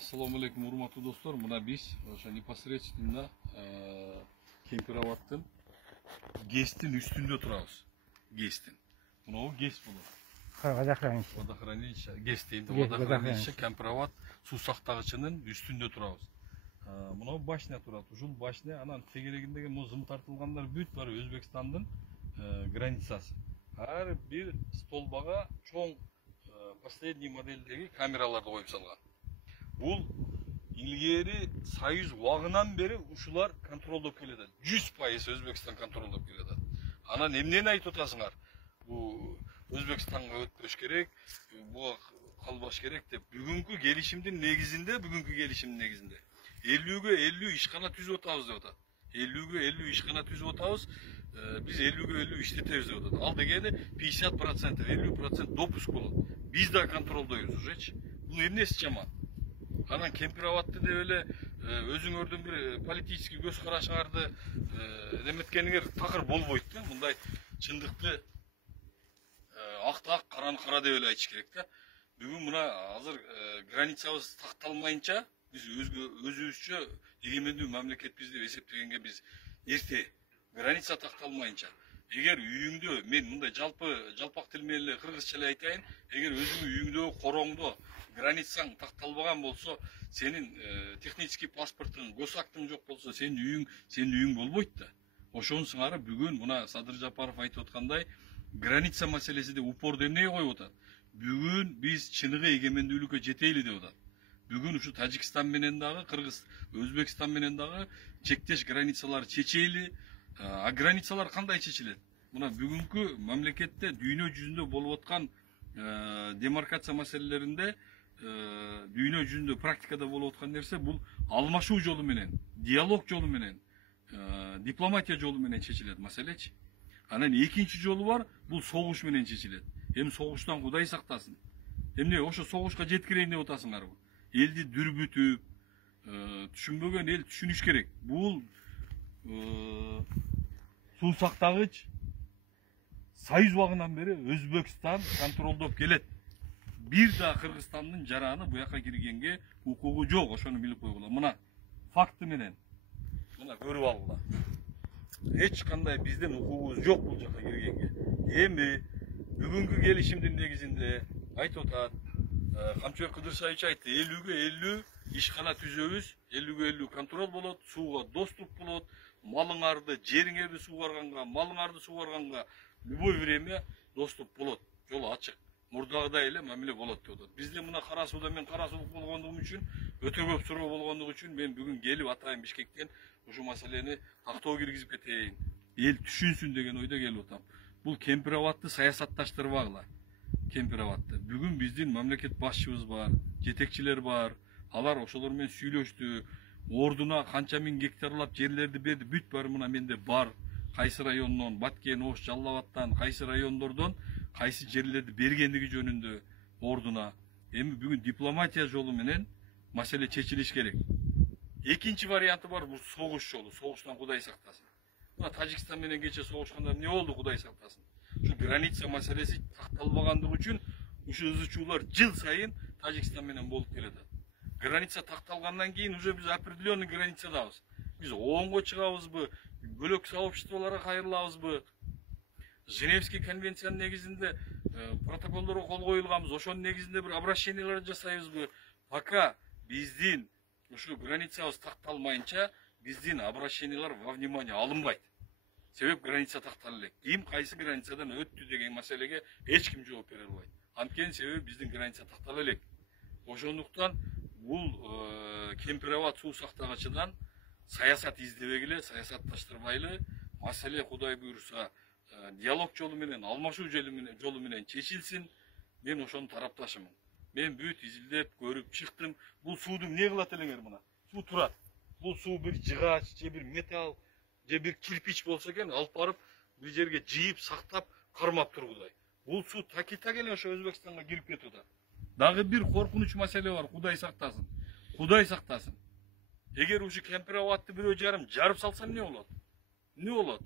Assalamu alaikum урматтуу достор. Мына биз ошо непосредственно Кемпироваттын ГЭСтин үстүндө турабыз. ГЭСтин. Мына ГЭС болот. Водохранилище ГЭС дейт. Водохранилище Кемпироват суу сактагычынын үстүндө турабыз. Мына башня турат. Ушул башня анан тегерегиндеги музым тартылгандар бүт баары Өзбекстандын границасы. Ар бир столбага чоң последний модельдеги камераларды коюп салган. Бул илгери Союз убагынан бери ушулар контролдоп келет. 100% Өзбекстан контролдоп келет. Анан эмнени айтып атасыңар? Бул Өзбекстанга өтпөш керек, буга калбаш керек деп бүгүнкү келишимдин негизинде 50-ге 50 ишкана түзүп атабыз деп атат. 50-ге 50 ишкана түзүп атабыз. Биз 50-ге 50 иштетебиз деп атат. Ал дегени 50%, 50% допуск болот. Биз да контролдойбуз ужечи. Бул эмнеси жаман? Анан Кемпироватты деп эле өзүңөрдүн бир политический көз карашыңарды эметкениңер такыр болбойт да. Мындай чындыкты акты ак, караны кара деп эле айтыш керек да. Бүгүн мына азыр границабыз такталмайынча биз өзүбүзчө эгемендүү мамлекетпиз деп эсептегенге биз эрте. Граница такталмайынча. Эгер үйүңдө, мен мындай жалпак тил менен эле кыргызча эле айтайын, эгер өзүңдүн үйүңдөгү короңдо границаң такталбаган болсо, сенин технический паспортуң, госактың жок болсо, сенин үйүң болбойт да. Ошонун сыңары бүгүн мына Садыр Жапаров айтып аткандай, граница маселесиде упорду эмнеге коюп атат? Бүгүн биз чыныгы эгемендүүлүккө жетели деп атат. Бүгүн ушу Тажикстан менен дагы, Кыргыз, Өзбекстан менен дагы чектеш границалар чечели. А границалар кандай чечилет? Мына бүгүнкү мамлекетте дүйнө жүзүндө болуп аткан демаркация маселелеринде, дүйнө жүзүндө практикада болуп аткан нерсе бул алмашуу жолу менен, диалог жолу менен, дипломатия жолу менен чечилет маселечи. Анан экинчи жолу бар, бул согуш менен чечилет. Эми согуштан Кудай сактасын. Эмне ошо согушка жеткирейин деп атасыңарбы? Элди дүрбүтүп, түшүнбөгөн эл түшүнүш керек. Бул суу сактагыч Союз убагынан бери Өзбекстан контролдоп келет. Бир да Кыргызстандын жараны буяка киргенге укугу жок, ошону билип койгула. Мына факты менен. Мына көрүп алгыла. Эч кандай биздин укугубуз жок бул жака киргенге. Эми бүгүнкү келишимдин негизинде айтып атат, Камчыбек Кыдыршаевич айтты, 50-ге 50 ишкана түзөбүз, 50-ге 50 контроль болот, сууга доступ болот, малыңарды, жериңерди суугарганга, малыңарды суугарганга любой время доступ болот, жол ачык. Мурдагыдай эле мамиле болот деп атат. Бизде мына кара сууда мен кара суулук болгондугум үчүн, өтө көп суроо болгондугу үчүн мен бүгүн келип атайын Бишкектен ушу маселени тактоо киргизип кетейин. Эл түшүнсүн деген ойдо келип атам. Бул Кемпироватты саясатташтырбагыла. Кемпироватты. Бүгүн биздин мамлекет башчыбыз бар, жетекчилер бар. Алар ошолор менен сүйлөштү. Ордуна канча миң гектарлап жерлерди берди. Бүт баары мына менде бар. Кайсы районунан, Баткен, Ош, Жалал Абадтан, кайсы райондордон кайсы жерлерди бергендиги жөнүндө ордуна. Эми бүгүн дипломатия жолу менен маселе чечилиш керек. Экинчи варианты бар, бул согуш жолу. Согуштан Кудай сактасын. Мына Тажикстан менен кече согушканда эмне болду, Кудай сактасын. Ушу граница маселеси такталбагандыгы үчүн ушу ызычуулар жыл сайын Тажикстан менен болуп келет. Граница такталгандан кийин уже биз определенный границадабыз. Биз оңго чыгабызбы, бөлөк сообществолорго кайрылабызбы? Женевский конвенциянын негизинде протоколдорго кол коюлганбыз. Ошонун негизинде бир обращениялар жасайбызбы? Пока биздин ушу границабыз такталмайынча биздин обращениялар во внимание алынбайт. Себеп граница тактала элек. Ким кайсы границадан өттү деген маселеге эч ким жооп бере албайт. Анткени себеби биздин граница тактала элек. Ошондуктан бул Кемпироват суу сактагычынан саясат издебегиле, саясатташтырбайлы, маселе Кудай буйруса диалог жолу менен, алмашуу жолу менен чечилсин. Мен ошонун тарапташымын. Мен бүт изилдеп көрүп чыктым. Бул сууду эмне кылат элеңер мына? Суу турат. Бул суу бир жыгач, же бир металл, же бир кирпич болсо экен, алып барып бир жерге жыйып, сактап, кармап тургудай. Бул суу такита эле ошо Өзбекстанга кирип кетип атат. Дагы бир коркунуч маселе бар, Кудай сактасын. Кудай сактасын. Эгер ушу Кемпироватты бирөө жарып салса эмне болот? Эмне болот?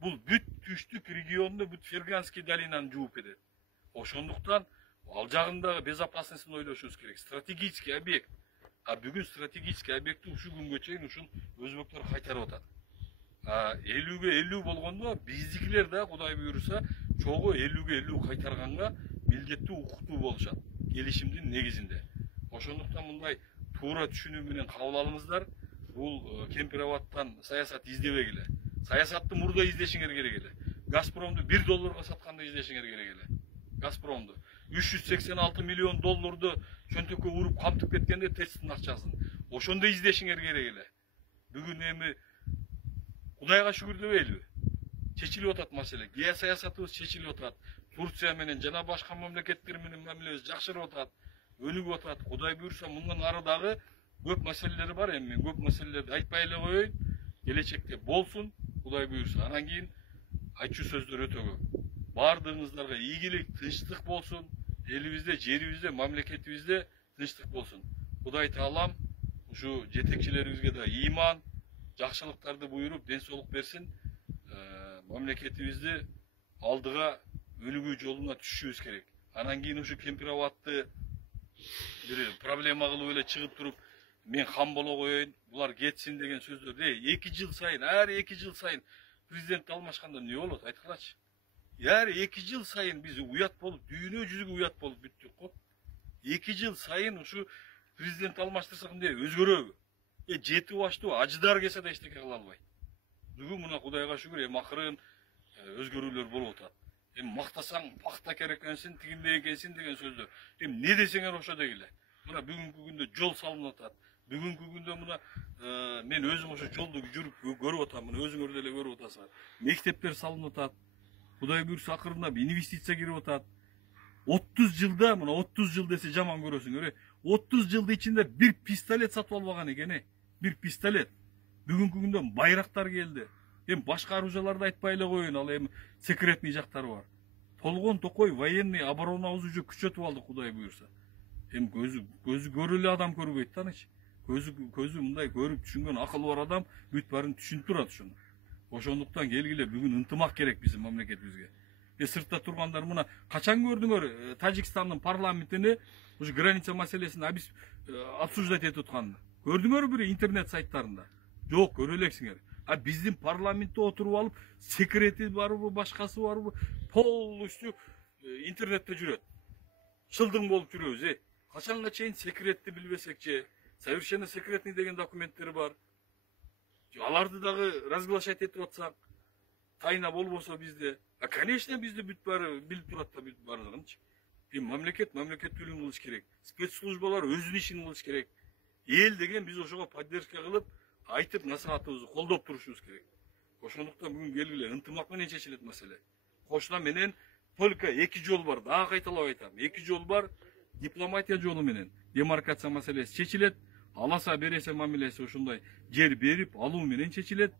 Бул бүт түштүк регионду бүт Ферганский долинаны жууп кетет. Ошондуктан Ал жагындагы безопасностун ойлошубуз керек. Стратегический объект. А бүгүн стратегический объектти ушул күнгө чейин ушул өзбектер кайтарып атат. 50-ге 50 болгондо биздикилер да Кудай буйруса чогуу 50-ге 50 кайтарганга милдеттүү укуктуу болушат. Келишимдин негизинде. Ошондуктан мындай туура түшүнүү менен кабыл алыңыздар. Бул Кемпироваттан саясат издебегиле. Саясатты мурда издешиңер керек эле. Газпромду $1 сатканда издешиңер керек эле. Газпромду 386 миллион долларды чөнтөккө уруп камтып кеткенде тесттин акчасын. Ошондо издешиңер керек эле. Бүгүн эми Кудайга шүгүр дебейлиби? Чечилип атат маселе. Геосаясатыбыз чечилип атат. Турция менен жана башка мамлекеттер менен мамилебиз жакшырып атат. Өнүгүп атат. Кудай буйруса мындан ары дагы көп маселелер бар. Эми мен көп маселелерди айтпай эле коеюн. Келечекте болсун. Кудай буйруса. Анан кийин айтчу сөздөр өтө көп. Бардыгыңыздарга ийгилик, тынчтык болсун. Элибизде, жерибизде, мамлекетибизде тынчтык болсун. Кудай Таалам ушу жетекчилерибизге да ыйман, жакшылыктарды буйруп, ден соолук берсин. Мамлекетибизди алдыга өнүгүү жолуна түшүшүбүз керек. Анан кийин ушу Кемпироватты бир проблема кылып эле чыгып туруп, мен хан боло коеюн, булар кетсин деген сөздөр. 2 жыл сайын, ар 2 жыл сайын президент алмашканда эмне болот? Айткылачы. Ар 2 жыл сайын биз уят болуп, дүйнө жүзүгө уят болуп бүттүк го. 2 жыл сайын ушу президент алмаштырсак эмне өзгөрөбү? Жети баштуу ажыдар келсе да эчтеке кыла албайт. Бүгүн мына Кудайга шүгүр, акырын өзгөрүүлөр болуп атат. Мактасаң пакта керек экенсин, тигиндей экенсин деген сөздөр. Не десеңер ошо дегиле. Мына бүгүнкү күндө жол салынып атат. Бүгүнкү күндө мына мен өзүм ошо жолду жүрүп көрүп атам, мына өзүңөр деле көрүп атасыңар. Мектептер салынып атат. Кудай буйруса акырындап инвестиция кирип атат. 30 жылда, мына 30 жыл десе жаман көрөсүңөр. 30 жылдын ичинде бир пистолет сатып албаган экен, бир пистолет. Бүгүнкү күндө байрактар келди. Башка оружияларды айтпай эле коеюн, ал секретный жактары бар. Толгон токой военный оборонабызды уже күчөтүп алдык Кудай буйруса. Көзү көрүп эле адам көрбөйт таныч. Көзү мындай көрүп түшүнгөн акылы бар адам бүт баарын түшүнүп турат ошону. Ошондуктан келгиле бүгүн ынтымак керек биздин мамлекетибизге. Сыртта тургандар мына качан көрдүңөр Тажикстандын парламентини ушу граница маселесин обсуждать этип атканын? Көрдүңөрбү бир интернет сайттарында? Жок, көрө элексиңер. А биздин парламентте отуруп алып, секрети барбы, башкасы барбы, полностью интернетте жүрөт. Чылдың болуп жүрөбүз, Качанга чейин секретти билбесекчи, совершенно секретный деген документтер бар. Аларды дагы разглашать этип атсак, тайна болбосо бизде. Конечно, бизде бүт баары билип турат да бүт баардыгынчы. Мамлекеттүүлүгүн кылыш керек. Спецслужбалар өзүнүн ишин кылыш керек. Эл деген биз ошого поддержка кылып, айтып насаатыбызды колдоп турушубуз керек. Ошондуктан бүгүн келгиле ынтымак менен чечилет маселе. Кошуна менен только 2 жол бар. Дагы кайталап айтам. 2 жол бар. Дипломатия жолу менен демаркация маселеси чечилет. Аласа бересе мамилеси ушундай жер берип алуу менен чечилет.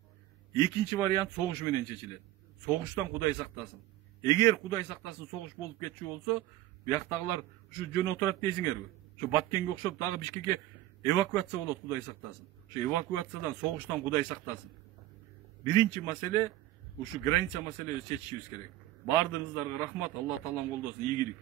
Экинчи вариант согуш менен чечилет. Согуштан Кудай сактасын. Эгер Кудай сактасын согуш болуп кетчү болсо, бияктагылар ушу жөн отурат дейсиңерби? Ушу Баткенге окшоп дагы Бишкекке эвакуация болот, Кудай сактасын. Ушу эвакуациядан, согуштан Кудай сактасын. Биринчи маселе ушу граница маселесин чечишибиз керек. Бардыгыңыздарга рахмат, Алла таалам колдосун, ийгилик.